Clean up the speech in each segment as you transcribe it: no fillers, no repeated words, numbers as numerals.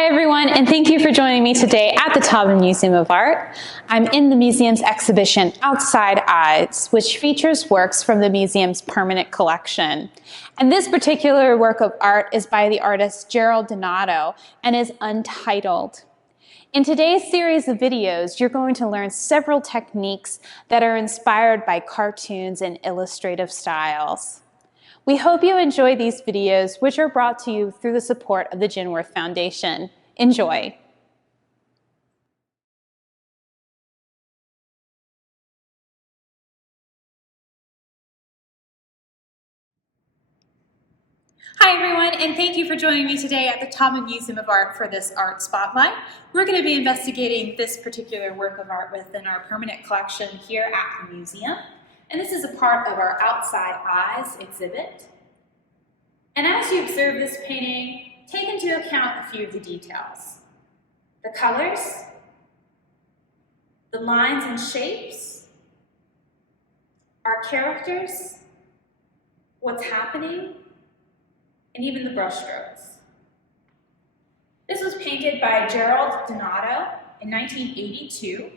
Hi everyone, and thank you for joining me today at the Taubman Museum of Art. I'm in the museum's exhibition, Outside Eyes, which features works from the museum's permanent collection. And this particular work of art is by the artist Gerald Donato and is untitled. In today's series of videos, you're going to learn several techniques that are inspired by cartoons and illustrative styles. We hope you enjoy these videos, which are brought to you through the support of the Genworth Foundation. Enjoy. Hi everyone, and thank you for joining me today at the Taubman Museum of Art for this art spotlight. We're going to be investigating this particular work of art within our permanent collection here at the museum. And this is a part of our Outside Eyes exhibit. And as you observe this painting, take into account a few of the details. The colors, the lines and shapes, our characters, what's happening, and even the brushstrokes. This was painted by Gerald Donato in 1982.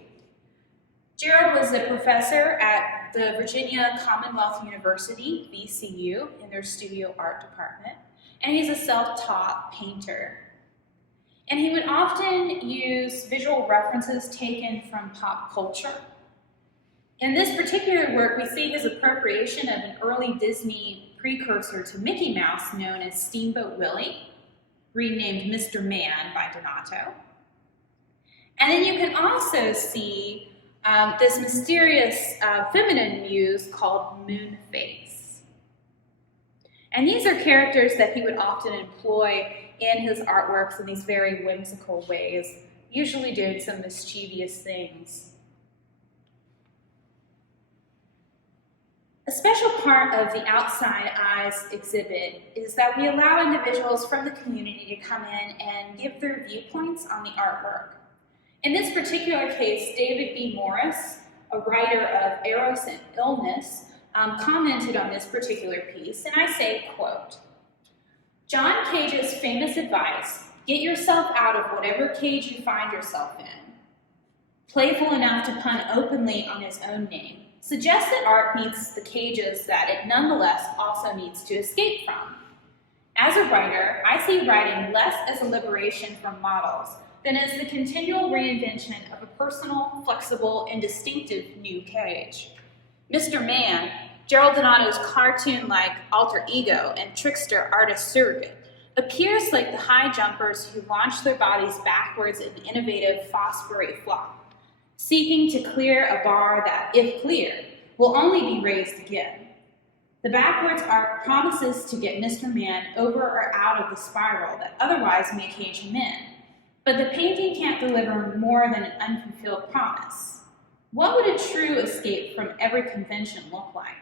Gerald was a professor at the Virginia Commonwealth University, VCU, in their studio art department, and he's a self-taught painter. And he would often use visual references taken from pop culture. In this particular work, we see his appropriation of an early Disney precursor to Mickey Mouse known as Steamboat Willie, renamed Mr. Man by Donato. And then you can also see this mysterious feminine muse called Moonface. And these are characters that he would often employ in his artworks in these very whimsical ways, usually doing some mischievous things. A special part of the Outside Eyes exhibit is that we allow individuals from the community to come in and give their viewpoints on the artwork. In this particular case, David B. Morris, a writer of Eros and Illness, commented on this particular piece, and I say, quote, "John Cage's famous advice, get yourself out of whatever cage you find yourself in, playful enough to pun openly on his own name, suggests that art needs the cages that it nonetheless also needs to escape from. As a writer, I see writing less as a liberation from models than as the continual reinvention of a personal, flexible, and distinctive new cage. Mr. Man, Gerald Donato's cartoon-like alter ego and trickster artist surrogate, appears like the high jumpers who launch their bodies backwards in innovative phosphorate flop, seeking to clear a bar that, if cleared, will only be raised again. The backwards arc promises to get Mr. Man over or out of the spiral that otherwise may cage him in, but the painting can't deliver more than an unfulfilled promise. What would a true escape from every convention look like?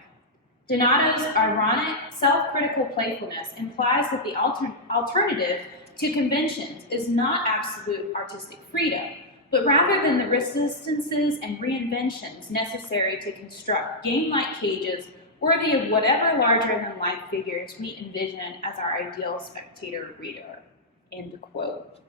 Donato's ironic, self-critical playfulness implies that the alternative to conventions is not absolute artistic freedom, but rather than the resistances and reinventions necessary to construct game-like cages worthy of whatever larger-than-life figures we envision as our ideal spectator reader." End quote.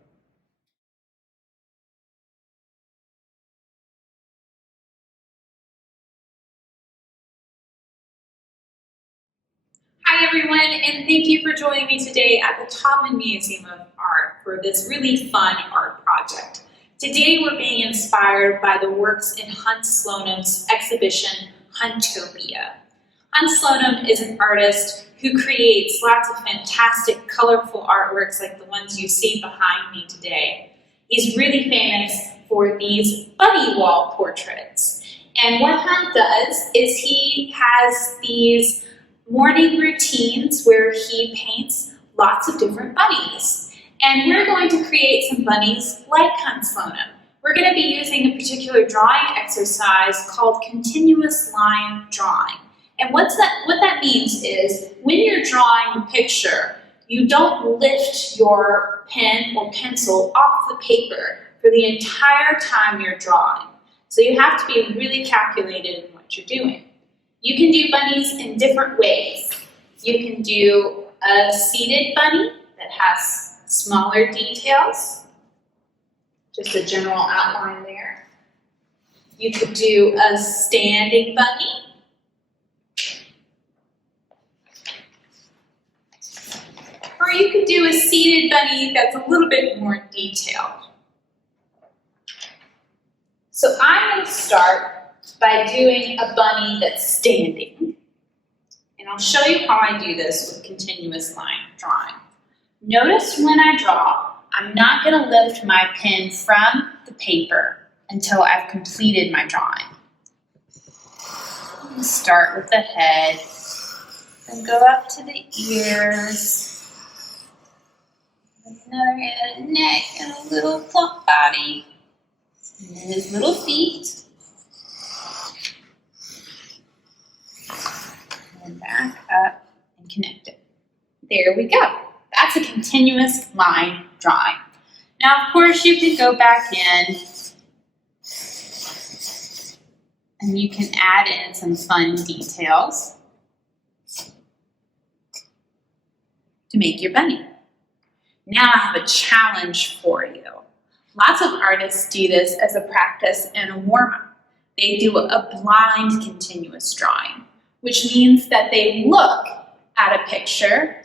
Hi everyone, and thank you for joining me today at the Taubman Museum of Art for this really fun art project. Today we're being inspired by the works in Hunt Sloanim's exhibition, Huntopia. Hunt Sloanim is an artist who creates lots of fantastic, colorful artworks like the ones you see behind me today. He's really famous for these bunny wall portraits. And what Hunt does is he has these morning routines where he paints lots of different bunnies. And we're going to create some bunnies like Hunt Sloanim. We're going to be using a particular drawing exercise called continuous line drawing. And what that means is when you're drawing a picture, you don't lift your pen or pencil off the paper for the entire time you're drawing. So you have to be really calculated in what you're doing. You can do bunnies in different ways. You can do a seated bunny that has smaller details. just a general outline there. You could do a standing bunny. Or you could do a seated bunny that's a little bit more detailed. So I'm going to start by doing a bunny that's standing. And I'll show you how I do this with continuous line drawing. Notice when I draw, I'm not going to lift my pen from the paper until I've completed my drawing. I'm going to start with the head, then go up to the ears, another head and neck, and a little plump body, and then his little feet, and back up and connect it. There we go. That's a continuous line drawing. Now, of course, you can go back in and you can add in some fun details to make your bunny. Now I have a challenge for you. Lots of artists do this as a practice and a warm-up. They do a blind continuous drawing, which means that they look at a picture,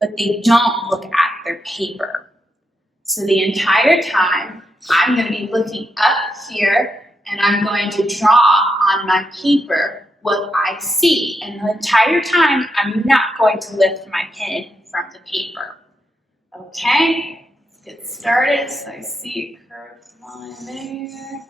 but they don't look at their paper. So the entire time, I'm going to be looking up here, and I'm going to draw on my paper what I see. And the entire time, I'm not going to lift my pen from the paper. Okay, let's get started. So I see a curved line there.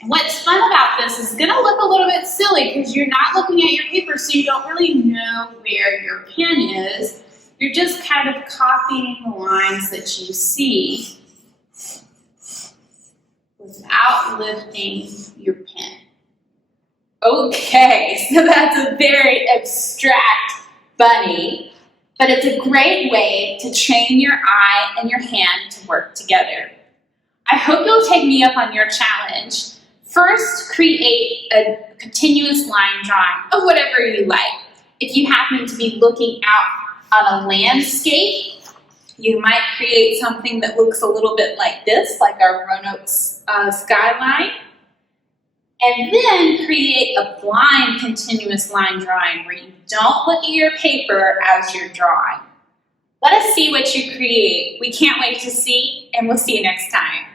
And what's fun about this is going to look a little bit silly because you're not looking at your paper, so you don't really know where your pen is. You're just kind of copying the lines that you see without lifting your pen. Okay, so that's a very abstract bunny, but it's a great way to train your eye and your hand to work together. I hope you'll take me up on your challenge. First, create a continuous line drawing of whatever you like. If you happen to be looking out on a landscape, you might create something that looks a little bit like this, like our Roanoke skyline. And then create a blind continuous line drawing where you don't look at your paper as you're drawing. Let us see what you create. We can't wait to see, and we'll see you next time.